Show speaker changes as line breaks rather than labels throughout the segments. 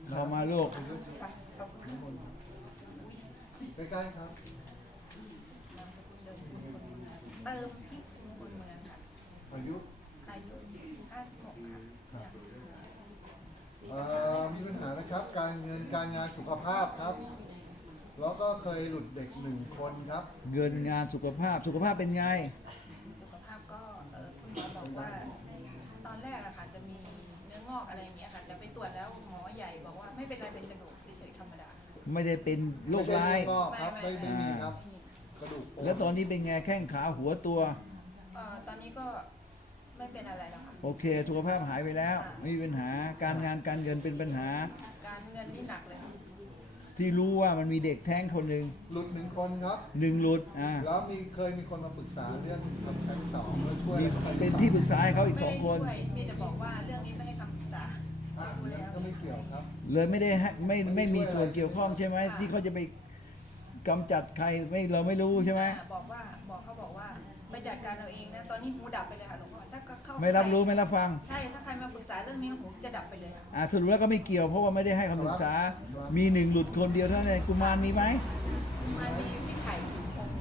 เข้ามาลูก
ใกล้ๆครับ
เติมพิกุลเมืองค่ะ
อายุ
อายุ56ค่ะ
มีปัญหานะครับ การเงินการงานสุขภาพครับ แล้วก็เคยหลุดเด็ก1 คนครับ
เงินงานสุขภาพเป็นไง
สุขภาพก็คุณหมอบอกว่าตอนแรกอะค่ะจะมีเนื้องอกอะไรอย่างเงี้ยค่ะแต่ไปตรวจแล้วหมอใหญ่บอกว่าไม่เป็นไรเป็นกระดูกเฉยๆธรรมดา
ไม่ได้เป็นโร
ไม่
ค
ใช่
ร้าย
เนื้องอกครับ ไม่มีครับ กระดูกโป
แล้วตอนนี้เป็นไงแข้งขาหัวตัว
ตอนนี้ก็ไม่เป็นอะไรแล้วค่ะ
โอเค สุขภาพหายไปแล้ว ไม่มีปัญหาการงานการเงินเป็นปัญหา
การเงินนี่หนักเลยค่ะ
ที่รู้ว่ามันมีเด็กแท้งคนหนึ่ง
หลุด1 คนครับ
หลุด
แล้วเคยมีคนมาปรึกษาเรื่องทำแท้ง2แล้วช่วย
มี
อะไร
เป็นที่ปรึกษาให้เขาอีก
ไม่ได้
2 คน
ช่วยมีแต่บอกว่าเรื่องนี้ไม่ให้คำปรึกษา
งั้นก็ไม่เกี่ยวครับ
เลยไม่ได้ให้ไม่มีส่วนเกี่ยวข้องใช่ไหมที่เขาจะไปกำจัดใครเราไม่รู้ใช่ไหม
เขาบอกว่าไปจัดการเราเองนะตอนนี้หูดับไปเลยค่ะหลวงพ่อถ้าเข้า
ไม่รับรู้ไม่รับฟัง
ใช่ถ้าใครมาปรึกษาเรื่องนี้หูจะดับไปเลยค่ะ
สรุปแล้วก็ไม่เกี่ยวเพราะว่าไม่ได้ให้คำปรึกษา มี1 หลุดคนเดียวเท่านั้นเองกุมารมีไหม
มันมีพี่ไข่คง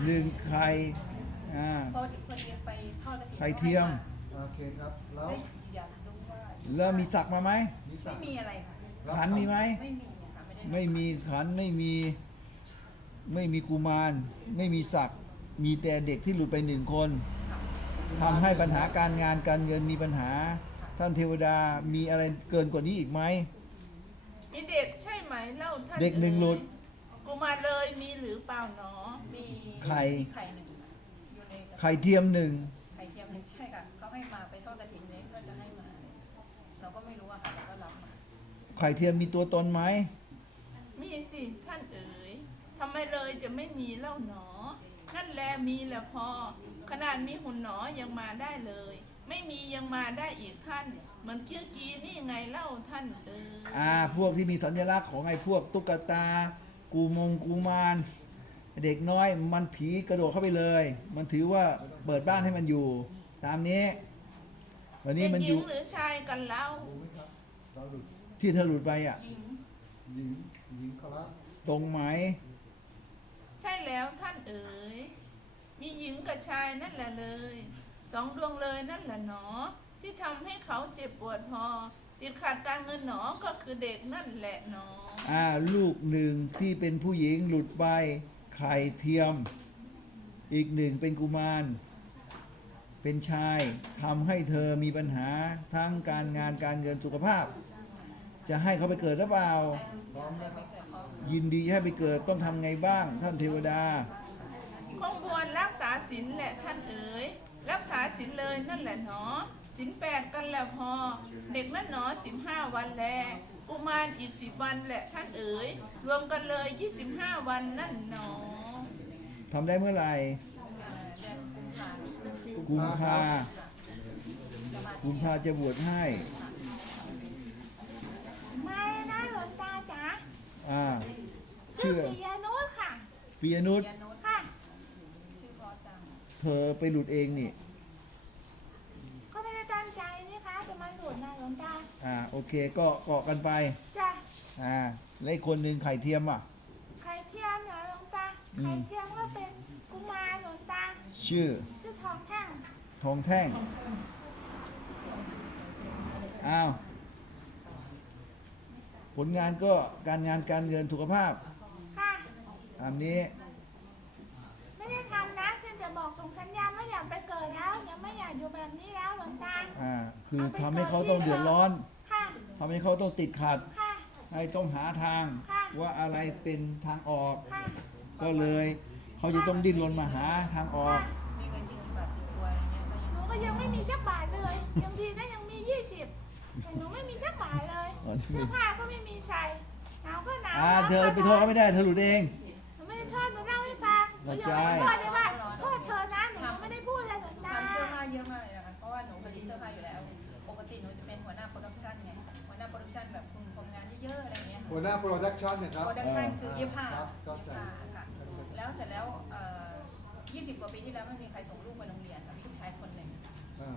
1 ไข่
พอเรียนไปทอดกระถิ่น
ไข่เทียม
โอเคครับ แล้ว
ได้อยากรู้ว่า
แล้วมีศักดิ์มาไหม
นิสั
ไม่
ย
มีอะไรค่ะ
ขันมีไหม
ไม่มีค่ะไม่ได้
ไม่มีขันไม่มีกุมารไม่มีศักดิ์มีแต่เด็กที่หลุดไป1 คนทำให้ปัญหาการงานการเงินมีปัญหา ท่านเทวดามีอะไรเกินกว่านี้อีกไหม
มีเด็กใช่ไหมเล่าท่าน
เด็ก1 หลุด
กุมารเลยมีหรือเปล่าหนอ
มี
ไข่
ไข่หนึ่งอยู่ใน
ไข่เทียม
ไข่เทียมหนึ่งใช่ค่ะเขาให้มาไปทอดกระถิ่นเลยก็จะให้มาเราก็ไม่รู้อะค่ะเราก็รับมา
1ไข่เทียมมีตัวตนไหม
มีสิท่านเอ๋ยทำไมเลยจะไม่มีเล่าหนอ นั่นแลมีแหละพอ ขนาดมีหุ่นหนอยังมาได้เลย ไม่มียังมาได้อีกท่าน เหมือนเกี้ยกี้นี่ไงเล่าท่านเอ๋ย
พวกที่มีสัญลักษณ์ของไอ้พวกตุ๊กตากูมารเด็กน้อยมันผีกระโดดเข้าไปเลย มันถือว่าเปิดบ้านให้มันอยู่ ตามนี้วันนี้
เด็ก
มัน
ห
อ
ญิ
ยู่
งหรือชายกันเล่า
รู้ไหมครับเราหลุด
ที่เธอหลุดไป
หญิง
หญิงครับ
ตรงไหม
ใช่แล้วท่านเอ๋ยมีหญิงกับชายนั่นแหละเลย2 ดวงเลยนั่นแหละหนอ ที่ทำให้เขาเจ็บปวดพอ ติดขัดการเงินหนอก็คือเด็กนั่นแหละหนอ
ลูก1ที่เป็นผู้หญิงหลุดไปไข่เทียม อีก1เป็นกุมารเป็นชายทำให้เธอมีปัญหาทั้งการงานการเงินสุขภาพ จะให้เขาไปเกิดหรือเปล่า
พร้อมนะครับ
ไม่เกิดพร้อม
ยินดีให้ไปเกิดต้องทำไงบ้าง ท่านเทวดา
คงควรรักษาศีลแหละท่านเอ๋ยรักษาศีลเลยนั่นแหละหนอศีล8กันแล้วพอ เด็กนั่นหนอ15 วันแลกุมารอีก10 วันแหละท่านเอ๋ยรวมกันเลย25 วันนั่นหนอ
ทำได้เมื่อไหร่
เดือนกุมภา
กุมภากุมภาจะบวชให้
มาแล้วนะหลวงตาจ๋า
ชื่อ
ปิยานุชค่ะ
ปียนุช
เรียนโน้ต
ค่ะ
ชื่อเพราะจัง
เธอไปหลุดเองนี่
ก็ไม่ได้ตั้งใจนี่คะจะมาหลุดนะหลวงตา
โอเคก็เกาะกันไป
จ้ะ
แล้วอีกคนหนึ่งไข่เทียมอ่ะ
ไข่เทียมเหรอหลวงตา
อืม
ไข่เทียมก็เป็นกุมารหลวงตา
ชื่อ
ชื่อทองแท่ง
ทองแท่งผลงานก็การงานการเงินสุขภาพ
ค่ะ
ตามนี้
ไม่ได้ทำนะเพียงแต่บอกส่งสัญญาณว่าอยากไปเกิดแล้วยังไม่อยากอยู่แบบนี้แล้วหลวงตา
คือทำให้เขาต้องเดือดร้อน
ค่ะ
ทำให้เขาต้องติดขัด
ค่ะ
ให้ต้องหาทาง
ค่ะ
ว่าอะไรเป็นทางออก
ค่ะ
ก็เลยเขาจะต้องดิ้นรนมาหาทางออก
มีเงิน20 บาทติดตัวอะไรเงี้ยก็ยัง
หนูก็ยังไม่มีชักบาทเลยยังดีนะยังมี20แต่หนูไม่มีชักบาทเลย
อ๋อ
เสื้อผ้าก็ไม่มีใส่หนาวก็หนาว
เธอไปโทษเขาไม่ได้เธอหลุดเอง
หนูไม่ได้โทษหนูเล่าให้ฟังหนูยังไม่ได้โทษเลยว่าโทษเธอนะหนูยังไม่ได้พูดเลยหนูตา
ทำเสื้อผ้าเยอะมากเลยนะคะเพราะว่าหนูผลิตเสื้อผ้าอยู่แล้ว ปกติหนูจะเป็นหัวหน้าโปรดักชันไงหัวหน้าโปรดักชันแบบคุมงานเยอะๆอะไรเงี้ย
หัวหน้าโปรดักชันเนี่ยครับ
โปรดักชันคือเย็บผ้า
ครับเข้าใจ
ค่ะแล้วเสร็จแล้ว20 กว่าปีที่แล้วไม่มีใครส่งลูกไปโรงเรียนค่ะมีลูกชายคนหนึ่ง
อ่า
ค่ะ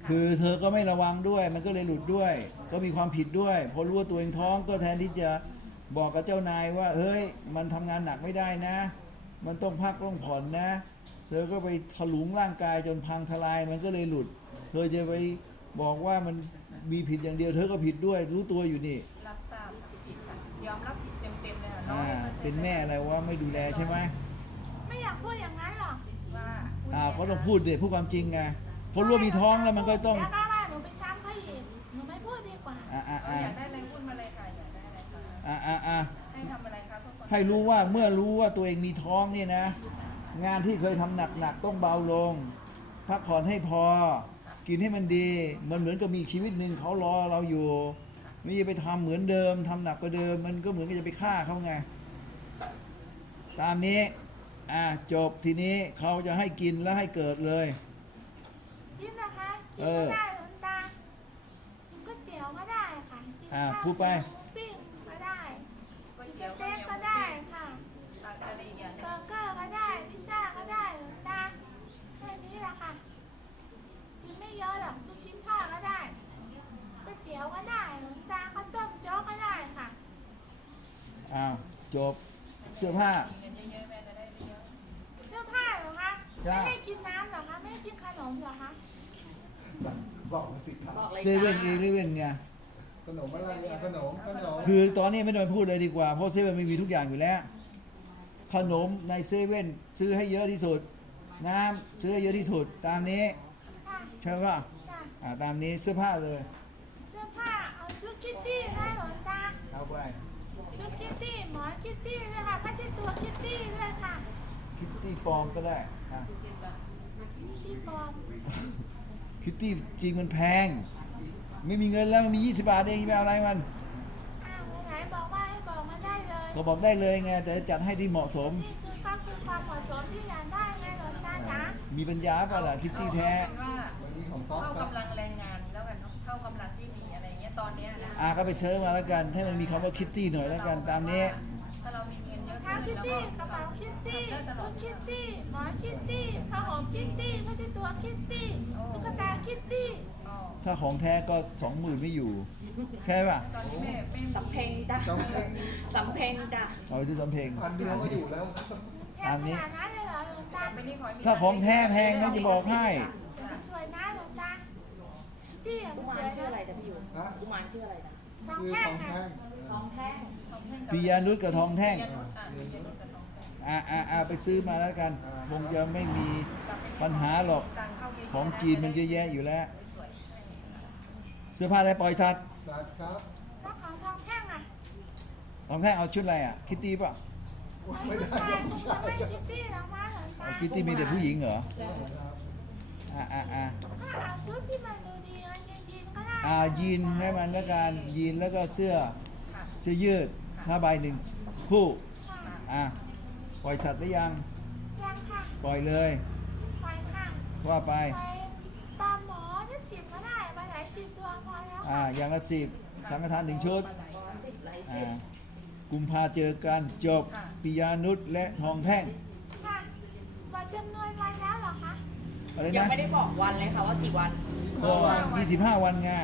คือเธอก็ไม่ระวังด้วย มันก็เลยหลุดด้วย ก็มีความผิดด้วย พอรู้ว่าตัวเองท้องก็แทนที่จะบอกกับเจ้านายว่าเฮ้ยมันทำงานหนักไม่ได้นะ มันต้องพักต้องผ่อนนะ เธอก็ไปถลุงร่างกายจนพังทลายมันก็เลยหลุด เธอจะไปบอกว่ามันมีผิดอย่างเดียว เธอก็ผิดด้วยรู้ตัวอยู่นี่
รับทราบผิดค่ะยอมรับผิดเต็มๆเลยค่ะ
เป็นแม่อะไรว่าไม่ดูแลใช่ไหม
ไม่อยากพูดอย่างนั้นหรอก
ว่า
ก็ต้องพูดเด็พูดความจริงไงเพราะรู้ว่ามีท้องแล้วมันก็ต้อง
แล้วก็ว่าหนูไปซ้ำเขาอีกหนูไม่พูดดีกว่า
อยากได้อะไรพูดมาเลยค่ะอยากได้อะไรคะให้ทำอะไรคะเพื่อความ
ให้รู้ว่าเมื่อรู้ว่าตัวเองมีท้องเนี่ยนะ งานที่เคยทำหนักๆต้องเบาลง พักผ่อนให้พอ กินให้มันดี มันเหมือนกับมีชีวิตหนึ่งเขารอเราอยู่ ไม่ใช่ไปทำเหมือนเดิมทำหนักกว่าเดิม มันก็เหมือนกับจะไปฆ่าเขาไง ตามนี้จบทีนี้เขาจะให้กินแล้วให้เกิดเลย
กินนะคะกินก็ได้หลวงตากินก๋วยเตี๋ยวก็ได้ค่ะกินข้าว
พูดไป
ปิ้งก็ได้
ก๋วย
กินส
เตี๋ยว
เต็กก็ได้ค่ะ
อะไรอีกอย่าง
เบอร์เกอร์ก็ได้พิซซ่าก็ได้หลวงตาแค่นี้แหละค่ะกินไม่เยอะหรอกลูกชิ้นทอดก็ได้ก๋วยเตี๋ยวก็ได้หลวงตาข้าวต้มโจ๊กก็ได้ค่ะ
จบเสื้อผ้า
เงินเยอะๆแม่จะได้ไม่เยอะ
เสื้อผ้าเหรอคะ
จ้า
ไม่ให้กินน้ำเหรอคะไม่ให้กินขนมเหรอคะ
บอกมาสิครับ
เซเว่นอีเลเว่นไง
ขนมอะไรขนม
คือตอนนี้ไม่ต้องพูดเลยดีกว่าเพราะเซเว่นมีทุกอย่างอยู่แล้ว ขนมในเซเว่นซื้อให้เยอะที่สุด น้ำซื้อให้เยอะที่สุด ตามนี้
ค่ะ
ใช่ป่ะ
จ้ะ
ตามนี้เสื้อผ้าเลย
เสื้อผ้าเอาชุดคิตตี้นะหลวงตา
เอาไป
ชุดคิตตี้หมอนคิตตี้ด้วยค่ะผ้าเช็ดตัวคิตตี้ด้วยค่ะ
คิตตี้ปลอมก็ได้อ่ะ
คิตตี้ปลอม
คิตตี้จริงมันแพง ไม่มีเงินแล้วมันมี20 บาทเองไปเอาอะไรมัน
อ้าวไหนบอกว่าให้บอกมาได้เลย
ก็บอกได้เลยไงแต่จะจัดให้ที่เหมาะสม
นี่คือก็คือความเหมาะสมที่อยากได้ไงหลวงตาจ๋า
มีปัญญาเปล่าล่ะคิตตี้แท้
เอาเป็นว่า
วันนี้ของต๊อก
เท่า
ครับ
กำลังแรงงานแล้วกันเนาะเท่ากำลังที่มีอะไรเงี้ยตอนเนี้ยนะ
ก็ไปเชิญมาแล้วกัน ให้มันมีคำว่าคิตตี้หน่อยแล้วกันตามนี้
ถ้าเรามีเงินเยอะ
เท้าคิตตี้กระเป๋าคิตตี้ชุดคิตตี้หมอนคิตตี้ผ้าห่มคิตตี้ผ้าเช็ดตัวคิตตี้ตุ๊กตาคิตตี้
ถ้าของแท้ก็20,000ไม่อยู่ ใช่ป่ะ
ตอนนี้แม่ไม่
สำเพ็งจ้ะ
จำเป็น
สำเพ็งจ้ะ
เอาไปซื้อสำเพ็ง
พันเดียวก็อยู่แล้ว
แพงขนาดนั้นเลยเหรอหลวงตา
ไม่ได้ขอให้มี
ถ้าของแท้แพงนะจะบอกให้
มันสวยนะหลวงตาคิตตี้อะ
กุ
มัน
มาร
ส
ชื่อ
วย
อะไร
นะ
จ้ะพี่ยู
ฮะ
กุมารชื่ออะไรจ้ะ
ทอง
คือ
แท่
ข
ง
อง
อะ
แท่ง
ทองแท่ง
ปิยานุชกับทองแท่ง
ปียานุชกับทองแท่ง
ไปซื้อมาแล้วกัน คงจะไม่มีปัญหาหรอก
ตังเข้าเยอะๆ
ของจีนมันเยอะแยะอยู่แล้ว
สวย
เสื้อผ้าได้ปล่อยสัตว์
สัตว์ครับ
แล้วของทองแท่งอะ
ทองแท่งเอาชุดอะไรคิตตี้ป่ะ
ไม่ได้
ผู้ชาย
ผู้
มันจะ
ชาย
ไม่คิตตี้หรอกมั้งหลวงตา
คิตตี้มีแต่ผู้หญิงเหรอ
ถ้าเอาชุดที่มันดูดีมันยีนก็ได้
ยีนให้มันแล้วกันยีนแล้วก็เสื้อยืดผ้าใบหนึ่งคู่
ค่ะ
ปล่อยสัตว์หรือยัง
ยังค่ะ
ปล่อยเลย
ไปค่ะ
ว่าไป
ไปปลาหมอจะฉีดก็ได้ไปไหนฉีดตัวพอแล้ว
อย่างละ10สังฆทาน1 ชุด
สิบไหลสิ
อ่า
บ
กุมภาเจอกันจบปิยานุชและทองแท่ง
ค่ะบอกจำนวนวันแล้วเหรอคะ
อะไร
ยัง
นะ
ไม่ได้บอกวันเลยค่ะว่ากี่วัน
ก็25 วันไง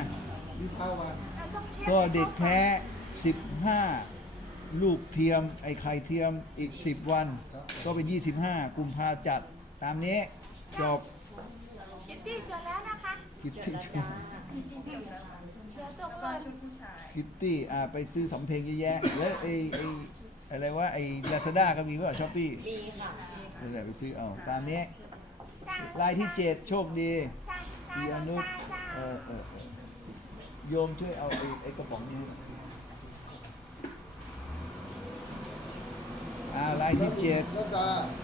25 วัน
เราต้องเช็ค
ก็เด็กแท้ 15 ลูกเทียมไอ้ไข่เทียมอีก 10 วัน ก็เป็น 25 กุมภาจัด ตามนี้จบ
คิตตี้จดแล้วนะคะ
คิตตี้
จ้า
เดี๋ยวตก
แล้ว
เล
ก็
ย
ชุดผู้ชาย
คิตตี้ไปซื้อสำเพ็งเยอะแยะแล้วอะไรว่าไอ้ลาซาด้าก็มีว่าช้อปปี้
มีค่ะ
นั่นแหละไปซื้อเอาตามนี้
จ้ะ
ลายที่ 7 โชคดี
จ้ะ
ปิยานุช
จ้ะ
โยมช่วยเอาไอ้กระป๋องนี้ให้หน่อยลายที่ 7
แล้วจะ